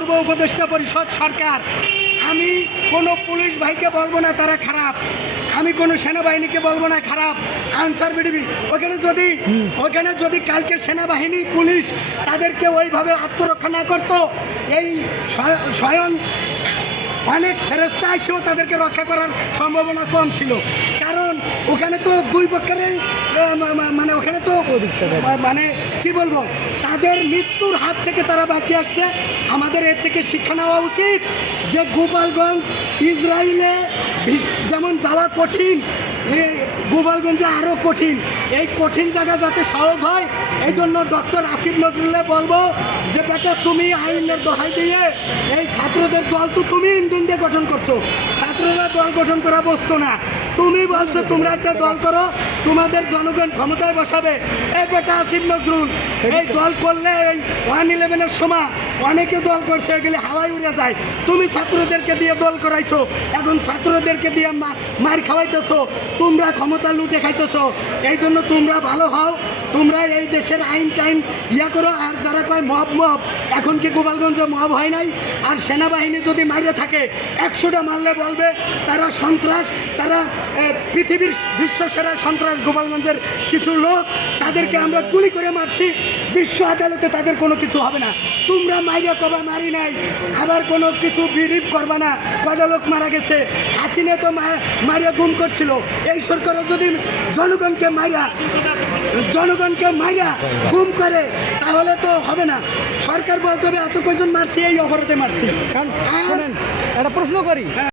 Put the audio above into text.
করব উপদেষ্টা পরিষদ সরকার। আমি কোনো পুলিশ ভাইকে বলবো না তারা খারাপ, আমি কোনো সেনাবাহিনীকে বলবো না খারাপ। আনসার বিডিবি ওখানে যদি কালকে সেনাবাহিনী পুলিশ তাদেরকে ওইভাবে আত্মরক্ষা না করতো, এই স্বয়ং অনেক ফেরেস্তা এসেও তাদেরকে রক্ষা করার সম্ভাবনা কম ছিল। কারণ ওখানে তো দুই পক্ষেরই মানে ওখানে তো মানে কি বলবো, তাদের মৃত্যুর হাত থেকে তারা বাঁচিয়ে আসছে। আমাদের এর থেকে শিক্ষা নেওয়া উচিত যে গোপালগঞ্জ ইসরায়েলে যেমন যাওয়া কঠিন, গোপালগঞ্জে আরও কঠিন। এই কঠিন জায়গা যাতে সহজ হয়, এই জন্য ডক্টর আসিফ নজরুল্লাহ বলবো যে বেটা তুমি আইনের দোহাই দিয়ে এই ছাত্রদের দল তো তুমি ইন্ধন দিয়ে গঠন করছো, ছাত্ররা দল গঠন করা বসতো না। তুমি বলছো তোমরা একটা দল করো, তোমাদের জনগণ ক্ষমতায় বসাবে। এই বেটা আসিফ নজরুল এই দল করলে এই 111-এর সময় অনেকে দল করছে, এগুলি হাওয়ায় উড়ে যায়। তুমি ছাত্রদেরকে দিয়ে দল করাইছো, এখন ছাত্রদেরকে দিয়ে মার খাওয়াইতেছো, তোমরা ক্ষমতা লুটে খাইতেছো। এই জন্য তোমরা ভালো হও, তোমরা এই দেশের আইন টাইন করো। আর যারা কয় মব এখন কি গোপালগঞ্জে মব হয় নাই? আর সেনাবাহিনী যদি মারিয়ে থাকে 100টা মারলে বলবে তারা সন্ত্রাস, তারা পৃথিবীর বিশ্বসেরা সন্ত্রাস। গোপালগঞ্জের কিছু লোক, তাদেরকে আমরা গুলি করে মারছি, বিশ্ব আদালতে তাদের কোনো কিছু হবে না। তোমরা মাইরা কবা মারি নাই, আবার কোনো কিছু বিরিপ করবা না। কয়টা লোক মারা গেছে, হাসিনা তো মারিয়া গুম করছিল। এই সরকারও যদি জনগণকে মাইরা গুম করে তাহলে তো হবে না। সরকার বলতে হবে এত কয়জন মারছি, এই অপরাধে মারছি। একটা প্রশ্ন করি,